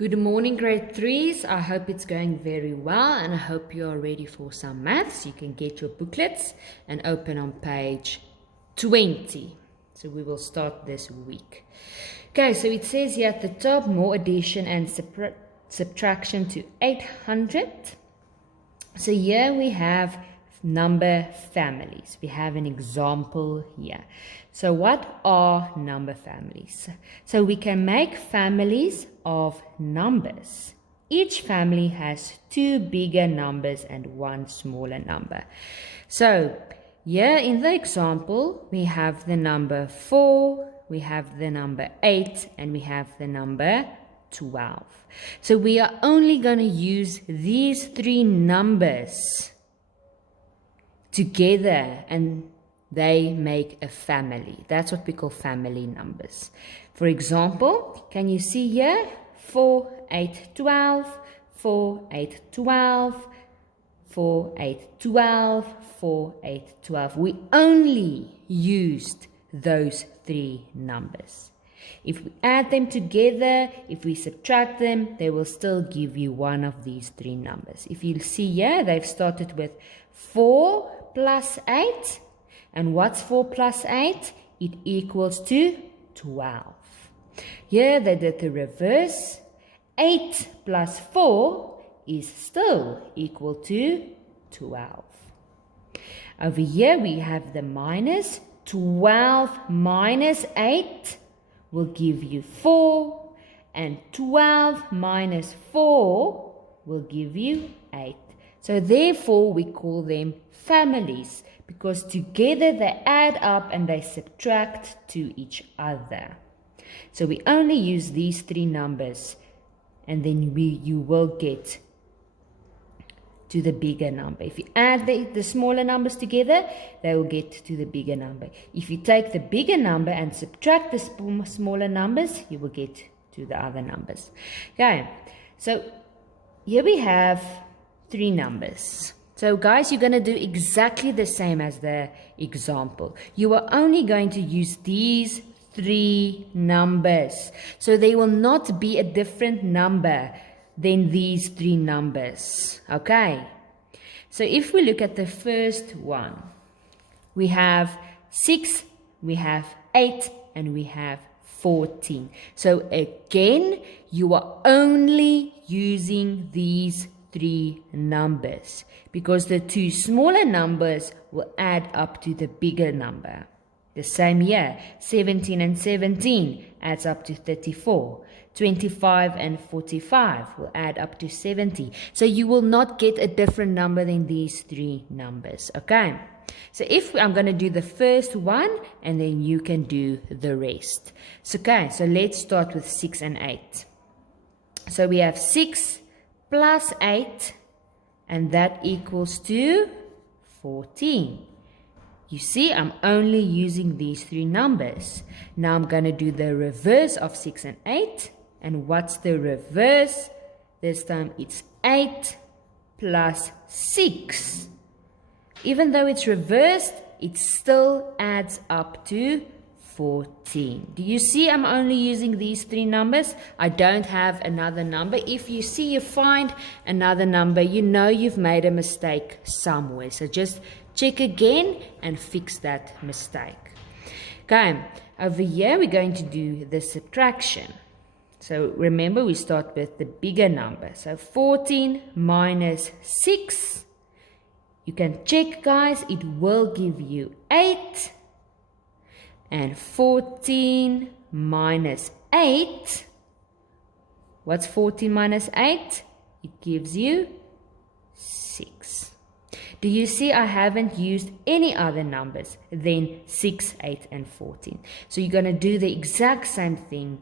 Good morning, grade 3s. I hope it's going very well and I hope you are ready for some maths. You can get your booklets and open on page 20. So we will start this week. Okay, so it says here at the top, more addition and subtraction to 800. So here we have number families. We have an example here. So what are number families? So we can make families of numbers. Each family has two bigger numbers and one smaller number. So here in the example, we have the number 4, we have the number 8, and we have the number 12. So we are only going to use these three numbers together and they make a family. That's what we call family numbers. For example, can you see here? 4, 8, 12, 4, 8, 12, 4, 8, 12, 4, 8, 12. We only used those three numbers. If we add them together, if we subtract them, they will still give you one of these three numbers. If you see here, they've started with 4 plus 8. And what's 4 plus 8? It equals to 12. Here they did the reverse. 8 plus 4 is still equal to 12. Over here we have the minus. 12 minus 8 will give you 4. And 12 minus 4 will give you 8. So therefore we call them families, because together they add up and they subtract to each other. So we only use these three numbers and then you will get to the bigger number. If you add the smaller numbers together, they will get to the bigger number. If you take the bigger number and subtract the smaller numbers, you will get to the other numbers. Okay, so here we have three numbers. So guys, you're going to do exactly the same as the example. You are only going to use these three numbers. So there will not be a different number than these three numbers. Okay. So if we look at the first one, we have 6, we have 8, and we have 14. So again, you are only using these three numbers because the two smaller numbers will add up to the bigger number. The same here, 17 and 17 adds up to 34. 25 and 45 will add up to 70. So you will not get a different number than these three numbers. Okay, so if I'm going to do the first one and then you can do the rest. So okay, so let's start with 6 and 8. So we have 6 plus 8, and that equals to 14. You see, I'm only using these three numbers. Now I'm going to do the reverse of 6 and 8. And what's the reverse? This time it's 8 plus 6. Even though it's reversed, it still adds up to 14. Do you see I'm only using these three numbers? I don't have another number. If you see you find another number, you know you've made a mistake somewhere. So just check again and fix that mistake. Okay, over here we're going to do the subtraction. So remember we start with the bigger number. So 14 minus 6. You can check, guys, it will give you 8. And 14 minus 8. What's 14 minus 8? It gives you 6. Do you see I haven't used any other numbers than 6, 8, and 14? So you're going to do the exact same thing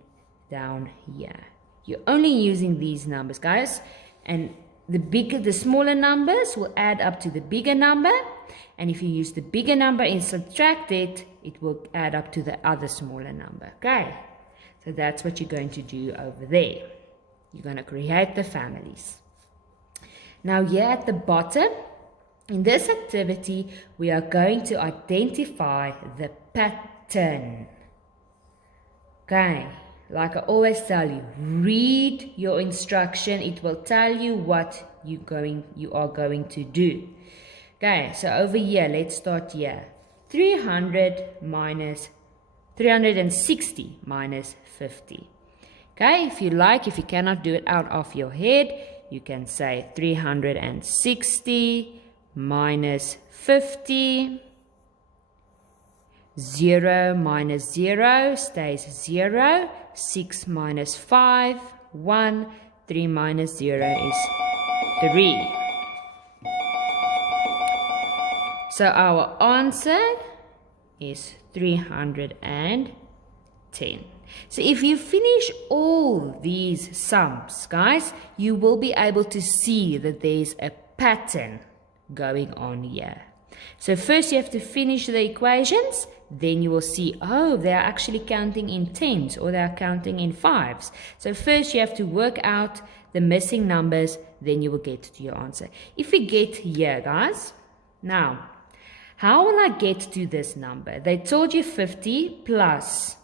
down here. You're only using these numbers, guys. And the smaller numbers will add up to the bigger number. And if you use the bigger number and subtract it, it will add up to the other smaller number. Okay, so that's what you're going to do over there. You're going to create the families. Now here at the bottom, in this activity, we are going to identify the pattern. Okay, like I always tell you, read your instruction. It will tell you what you are going to do. Okay, so over here, let's start here. 360 minus 50. Okay, if you cannot do it out of your head, you can say 360 minus 50. 0 minus 0 stays 0. 6 minus 5, 1. 3 minus 0 is 3. So our answer is 310. So if you finish all these sums, guys, you will be able to see that there's a pattern going on here. So first you have to finish the equations, then you will see, oh, they are actually counting in tens or they are counting in fives. So first you have to work out the missing numbers, then you will get to your answer. If we get here, guys, now, how will I get to this number? They told you 50 plus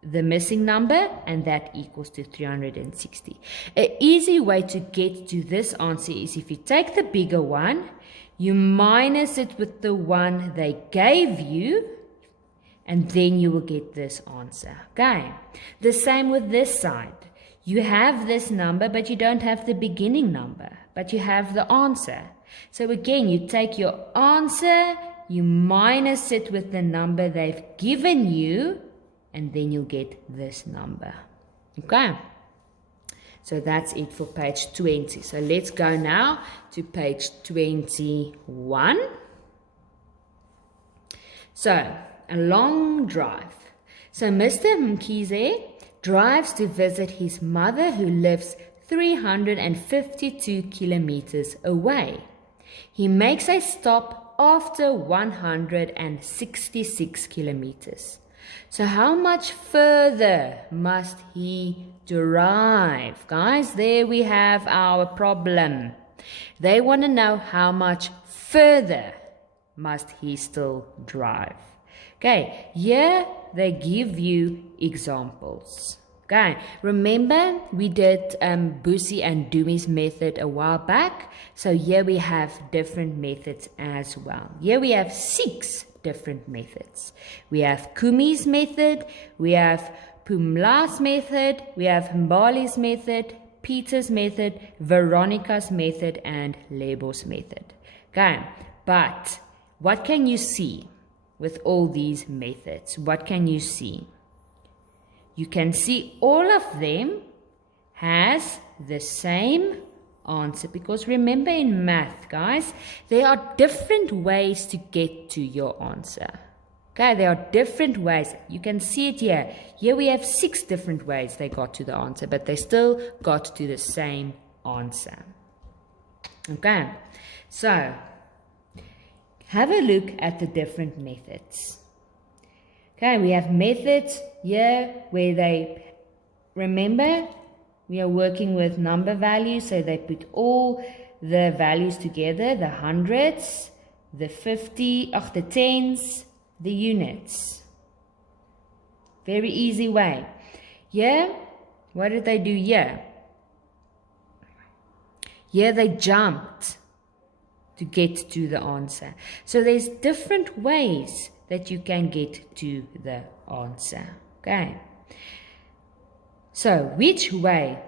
the missing number, and that equals to 360. An easy way to get to this answer is if you take the bigger one, you minus it with the one they gave you, and then you will get this answer. Okay, the same with this side. You have this number, but you don't have the beginning number, but you have the answer. So again, you take your answer, you minus it with the number they've given you, and then you'll get this number. Okay, so that's it for page 20. So let's go now to page 21. So, a long drive. So Mr. Mkhize drives to visit his mother who lives 352 kilometers away. He makes a stop after 166 kilometers. So how much further must he drive? Guys, there we have our problem. They want to know how much further must he still drive. Okay, here they give you examples. Okay, remember we did Busi and Dumi's method a while back. So here we have different methods as well. Here we have 6 different methods. We have Kumi's method, we have Pumla's method, we have Mbali's method, Peter's method, Veronica's method, and Lebo's method. Okay, but what can you see with all these methods? What can you see? You can see all of them has the same answer, because remember in math, guys, there are different ways to get to your answer. Okay, there are different ways. You can see it here. Here we have 6 different ways they got to the answer, but they still got to the same answer. Okay, so have a look at the different methods. Okay, we have methods here where they, remember, we are working with number values, so they put all the values together, the hundreds, the 50, the tens, the units. Very easy way. Here, what did they do here? Here they jumped to get to the answer. So there's different ways that you can get to the answer. Okay. So which way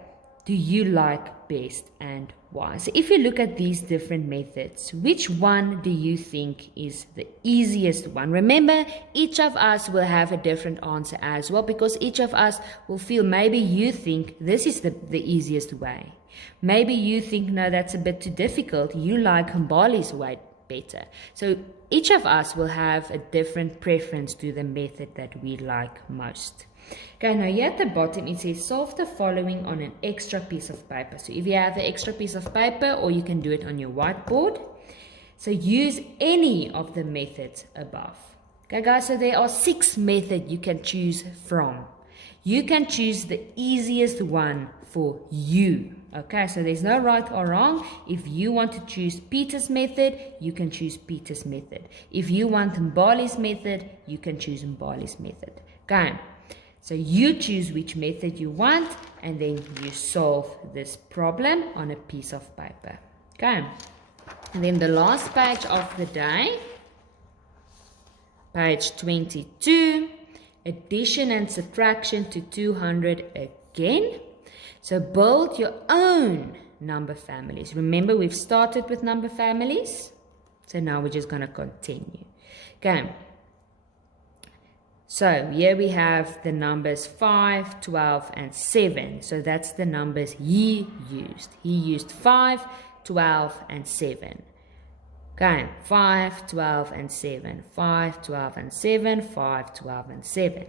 do you like best and why? So if you look at these different methods, which one do you think is the easiest one? Remember, each of us will have a different answer as well, because each of us will feel, maybe you think this is the easiest way. Maybe you think, no, that's a bit too difficult. You like Mbali's way better. So each of us will have a different preference to the method that we like most. Okay, now here at the bottom it says solve the following on an extra piece of paper. So if you have an extra piece of paper, or you can do it on your whiteboard. So use any of the methods above. Okay guys, so there are 6 methods you can choose from. You can choose the easiest one for you. Okay, so there's no right or wrong. If you want to choose Peter's method, you can choose Peter's method. If you want Mbali's method, you can choose Mbali's method. Okay. So you choose which method you want, and then you solve this problem on a piece of paper. Okay. And then the last page of the day, page 22, addition and subtraction to 200 again. So build your own number families. Remember, we've started with number families. So now we're just going to continue. Okay. So here we have the numbers 5, 12, and 7. So that's the numbers he used. He used 5, 12, and 7. Okay, 5, 12, and 7. 5, 12, and 7. 5, 12, and 7.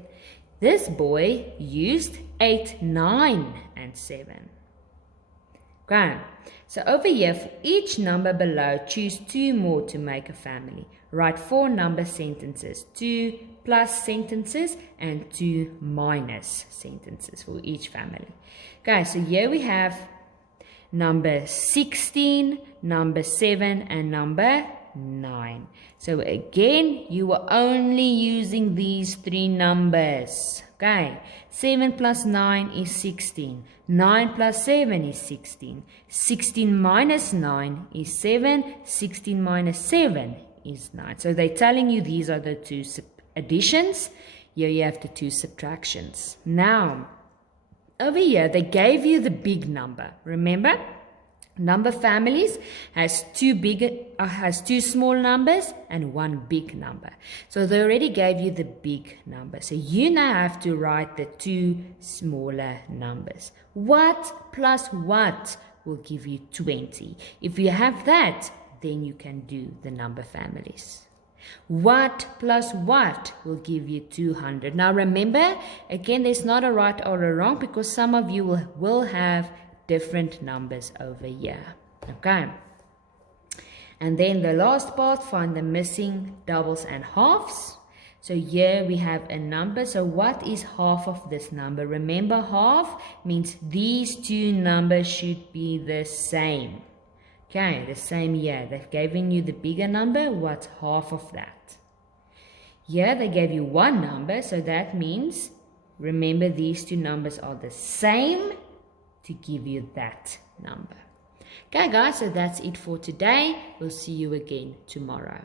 This boy used 8, 9, and 7. Okay, so over here, for each number below, choose 2 more to make a family. Write 4 number sentences, 2 plus sentences and 2 minus sentences for each family. Okay, so here we have number 16, number 7, and number 9. So again, you are only using these 3 numbers. Okay, 7 plus 9 is 16. 9 plus 7 is 16. 16 minus 9 is 7. 16 minus 7 is 9. So they're telling you these are the 2 additions. Here you have the 2 subtractions. Now, over here, they gave you the big number. Remember? Number families has 2 small numbers and 1 big number. So they already gave you the big number. So you now have to write the 2 smaller numbers. What plus what will give you 20? If you have that, then you can do the number families. What plus what will give you 200? Now remember, again, there's not a right or a wrong because some of you will have different numbers over here. Okay. And then the last part, find the missing doubles and halves. So here we have a number. So what is half of this number? Remember, half means these 2 numbers should be the same. Okay, the same here. They've given you the bigger number. What's half of that? Here they gave you 1 number. So that means, remember, these 2 numbers are the same to give you that number. Okay guys, so that's it for today. We'll see you again tomorrow.